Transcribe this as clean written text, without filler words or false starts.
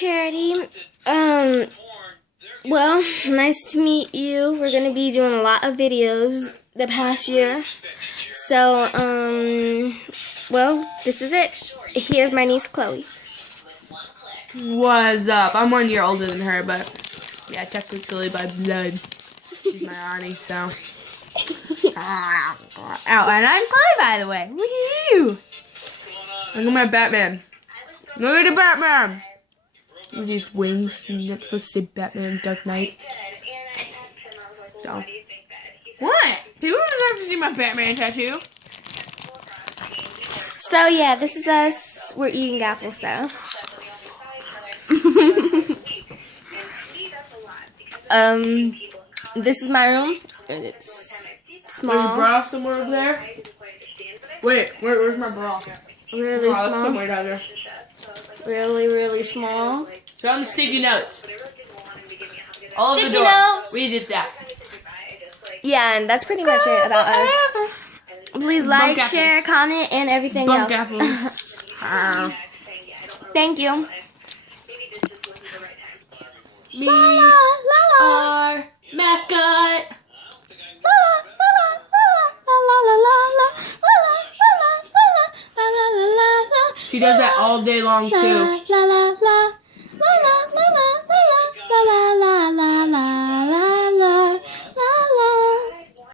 Charity. Well, nice to meet you. We're gonna be doing a lot of videos the past year. So, well, this is it. Here's my niece, Chloe. What's up? I'm 1 year older than her, but yeah, technically by blood. She's my auntie, so. Oh, and I'm Chloe, by the way. Woo! Look at my Batman. Look at the Batman! With these wings, and that's supposed to say Batman Dark Knight. So. What? People deserve to see my Batman tattoo. So, yeah, this is us. We're eating apples, so. This is my room, and it's small. There's a bra somewhere over there. Wait, where's my bra? Really small. Somewhere down there. Really, really small. Show them sticky notes. All over the Sticky door. notes. We did that. Yeah, and that's pretty much it about us. Please like, Bunk share, apples. comment, and everything Bunk else. apples. Thank you. Me, La, la, la. our mascot. She does that all day long too. La la la.